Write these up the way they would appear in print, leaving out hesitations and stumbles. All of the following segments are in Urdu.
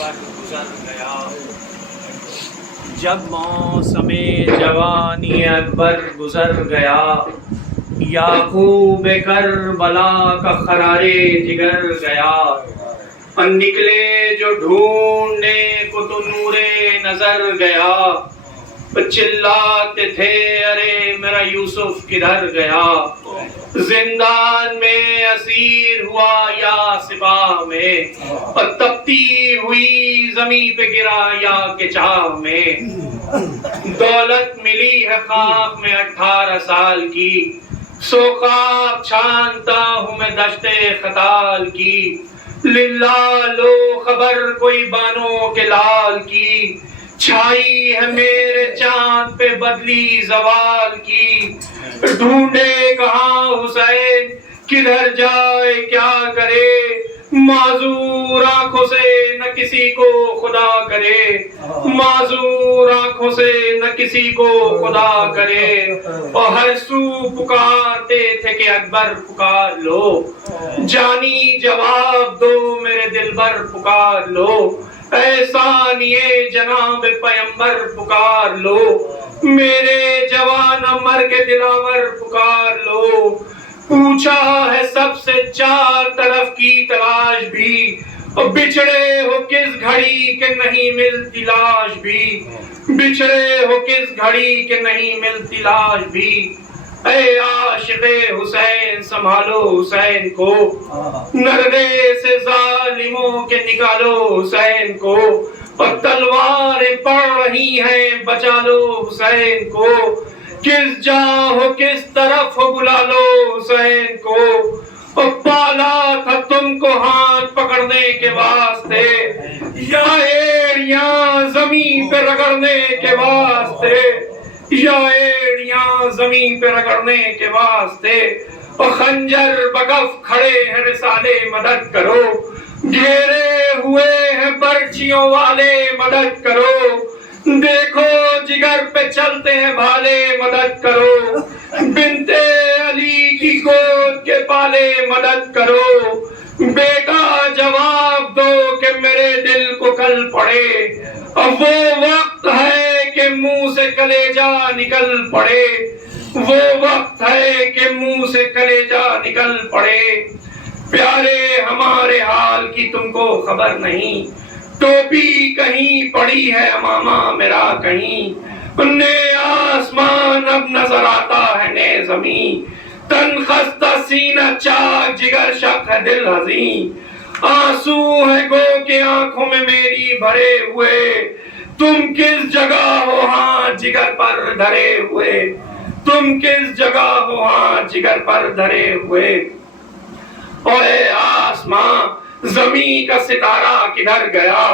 اکبر گزر گیا۔ جب موسم جوانی اکبر گزر گیا، یعقوب کربلا کا قرار جگر گیا۔ نکلے جو ڈھونڈنے کو تو نور نظر گیا، چلاتے تھے ارے میرا یوسف کدھر گیا۔ زندان میں اسیر ہوا یا سپاہ میں، اور تپتی ہوئی زمین پہ گرا یا کہ چاہ میں۔ دولت ملی ہے خاک میں 18 سال کی، سو خواب چھانتا ہوں میں دشت خطال کی۔ للہ لو خبر کوئی بانو کے لال کی، چھائی ہے میرے چاند پہ بدلی زوال کی۔ ڈھونڈے کہاں حسین کدھر جائے کیا کرے، معذور آنکھوں سے نہ کسی کو خدا کرے، معذور آنکھوں سے نہ کسی کو خدا کرے۔ اور ہر سو پکارتے تھے کہ اکبر پکار لو، جانی جواب دو میرے دلبر پکار لو، احسانیے جناب پیمبر پکار لو، میرے جوان مر کے دلاور پکار لو۔ پوچھا ہے سب سے چار طرف کی تلاش بھی، بچھڑے ہو کس گھڑی کہ نہیں ملتی لاش بھی، بچھڑے ہو کس گھڑی کہ نہیں ملتی لاش بھی۔ اے عاشق حسین سنبھالو حسین کو، نردے سے ظالموں کے نکالو حسین کو، اور تلواریں پڑ رہی ہیں بچا لو حسین کو۔ کس جا ہو کس طرف ہو بلا لو حسین کو، اور پالا تھا تم کو ہاتھ پکڑنے کے واسطے، یا ایڑیاں زمین پہ رگڑنے کے واسطے، یا ایڑیاں زمین پہ رگڑنے کے واسطے۔ اور خنجر بکف کھڑے ہیں رسالے مدد کرو، گھیرے ہوئے ہیں برچھیوں والے مدد کرو، دیکھو جگر پہ چلتے ہیں بھالے مدد کرو، بنت علی کی گود کے پالے مدد کرو، بیٹا جواب دو کہ میرے دل کو کل پڑے، اب وہ وقت ہے کہ منہ سے کلیجہ نکل پڑے، وہ وقت ہے کہ منہ سے کلیجہ نکل پڑے۔ پیارے ہمارے حال کی تم کو خبر نہیں، ٹوپی کہیں پڑی ہے امامہ میرا کہیں، نے آسمان اب نظر آتا ہے نے زمین، تن خستہ سینہ چاک جگر شک ہے دل حزین، آنسو ہے گو کہ آنکھوں میں میری بھرے ہوئے، تم کس جگہ ہو ہاں جگر پر دھرے ہوئے، تم کس جگہ ہو ہاں جگر پر دھرے ہوئے۔ اے آسمان زمین کا ستارہ کدھر گیا،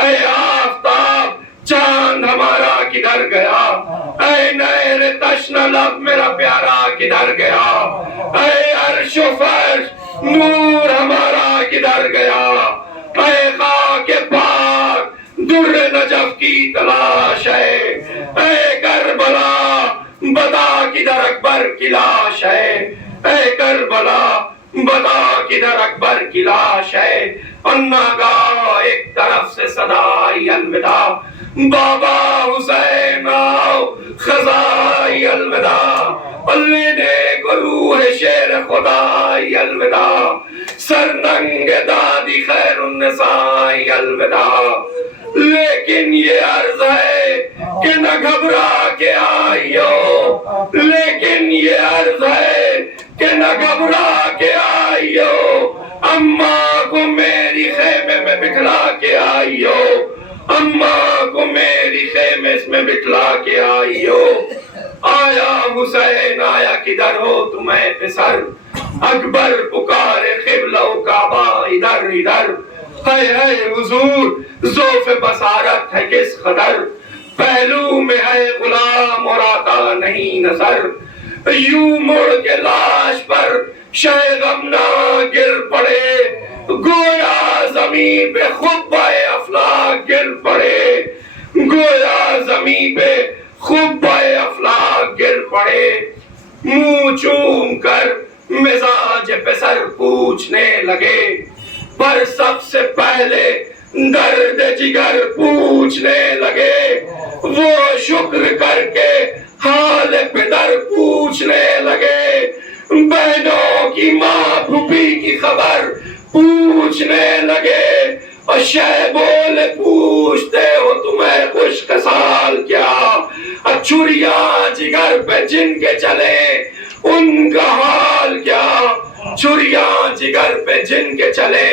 اے آفتاب چاند ہمارا کدھر گیا، اے نہر تشنہ لب میرا پیارا کدھر گیا، اے عرش و فرش نور ہمارا کدھر گیا، اے خاک پاک در نجف کی تلاش ہے، اے کربلا بتا کدھر اکبر کی لاش ہے، اے کربلا بتا کدھر اکبر کی لاش ہے۔ اور ناگاہ ایک طرف سے صدائی الوداع، بابا حسین آؤ خزائی الوداع، لینے کو روح شیر خدائی الوداع، سرننگ دادی خیر النسائی الوداع۔ لیکن یہ عرض ہے کہ نہ گھبرا کے آئیو، لیکن یہ عرض ہے کہ نہ گھبرا کے آئیو، اماں کو میری خیمے میں بٹھلا کے آئیو، اماں کو میری خیمے میں بٹھلا کے آئیو۔ آیا حسین آیا کدھر ہو تمہیں پسر، اکبر پکارے قبلہ و کعبہ ادھر ادھر، ہے حضور ذوف بصارت ہے کس قدر، پہلو میں ہے غلام اور آتا نہیں نظر، یوں مڑ کے لاش پر شہ غمنا گر پڑے، گویا زمین پہ خطبہ افلاک گر پڑے، گویا زمین پہ خطبہ افلاک گر پڑے۔ منہ چوم کر مزاج پسر پوچھنے لگے، پر سب سے پہلے درد جگر پوچھنے لگے، وہ شکر کر کے حال پدر پوچھنے لگے، بہنوں کی ماں پھوپھی کی خبر پوچھنے لگے، اور شہبول پوچھتے ہو تمہیں خوش خصال کیا، چھریاں جگر پہ جن کے چلے ان کا حال کیا، چھریاں جگر پہ جن کے چلے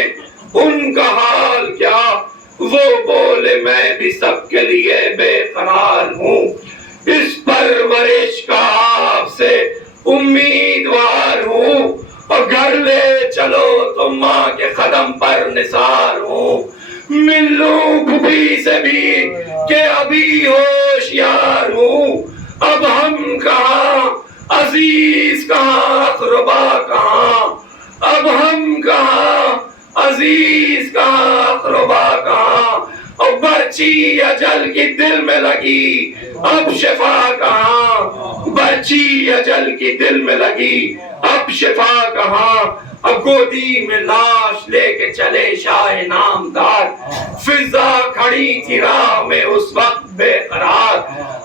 ان کا حال کیا، وہ بولے میں بھی سب کے لیے بے قرار ہوں، اس پرورش کا آپ سے امیدوار ہوں، اور گھر لے چلو تو ماں کے قدم پر نثار ہوں، مل لوں پھوپھی سے بھی کہ ابھی ہوشیار ہوں، اب ہم کہاں عزیز کہاں اقربا کہاں، اب ہم کہاں عزیز کہاں اقربا کہاں، اور برچی اجل کی دل میں لگی اب شفا کہاں، برچی اجل کی دل میں لگی اب شفا کہاں، اب گودی میں لاش لے کے چلے شاہ نامدار، فضا کھڑی تھی راہ میں اس وقت بے قرار،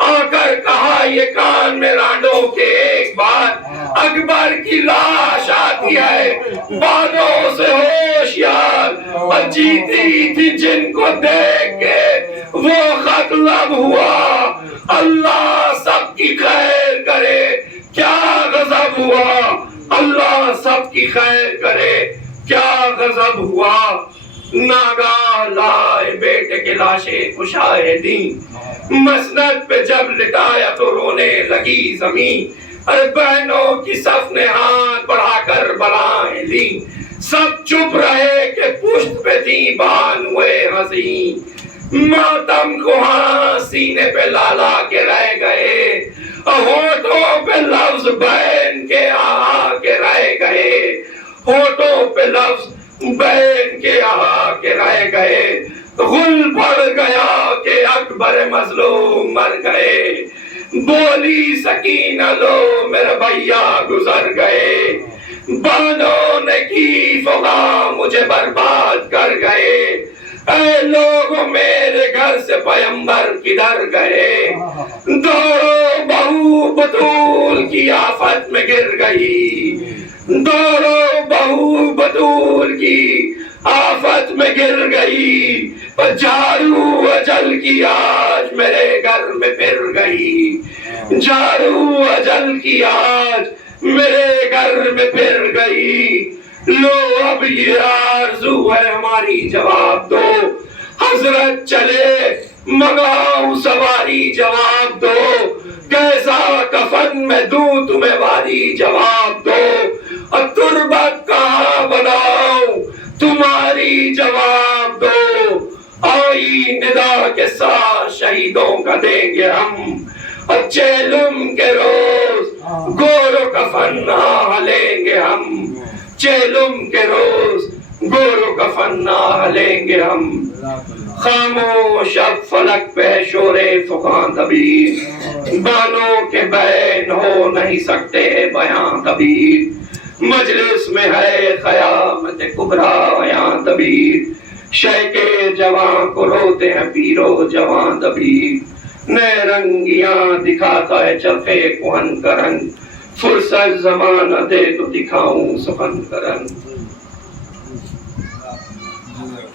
آ کر کہا یہ کان میں رانڈوں کے ایک بار، اکبر کی لاش آتی ہے بانوں سے ہوشیار، اور جیتی تھی جن کو دیکھ کے وہ خط لب ہوا، اللہ سب کی خیر کرے کیا غضب ہوا، اللہ سب کی خیر کرے کیا غضب ہوا، ناگاہ لائے بیٹے کے لاشیں کشائے دیں، مسند پہ جب لٹایا تو رونے لگی زمین، ارے بہنوں کی صف نے ہاتھ بڑھا کر بلائیں لی، سب چپ رہے کہ پشت پہ تھی بان ہوئے حزین، ماتم کو ہاں سینے پہ لالا کے رہ گئے، ہونٹوں پہ لفظ بہن کے آہا کے رہ گئے، ہونٹوں پہ لفظ بہن کے آہا کے رہ گئے، غل پڑ گیا کہ اکبر مظلوم مر گئے، بولی سکینہ لو میرے بھیا گزر گئے، بانوں نے کی فغاں مجھے برباد کر گئے، اے لوگوں میرے گھر سے پیمبر کدھر گئے، دوڑو بہو بطول کی آفت میں گر گئی، دوڑو بہو بطول کی آفت میں گر گئی، جھاڑو اجل کی آج میرے گھر میں پھر گئی، جھاڑو اجل کی آج میرے گھر میں پھر گئی، لو اب یہ آرزو ہے ہماری جواب دو، حضرت چلے منگاؤں سواری جواب دو، کیسا کفن میں دوں تمہیں واری جواب دو، اور تربت کہاں بناؤں تمہاری جواب دو، آئی ندا کے ساتھ شہیدوں کا دیں گے ہم، اور چیلم کے روز گور و کفن نہ لیں گے ہم، چیلم کے روز گور و کفن نہ لیں گے ہم، خاموش اب فلک پہ شور فغاں دبیر، بانوں کے بین ہو نہیں سکتے بیاں دبیر، مجلس میں ہے قیامت کبریٰ یہاں دبیر، شے کے جوان کو روتے ہیں پیرو جوان دبیر، نئے رنگیاں دکھاتا ہے چرخے کہن کا رنگ، فرصت زمانہ دے تو دکھاؤں سخن کا رنگ۔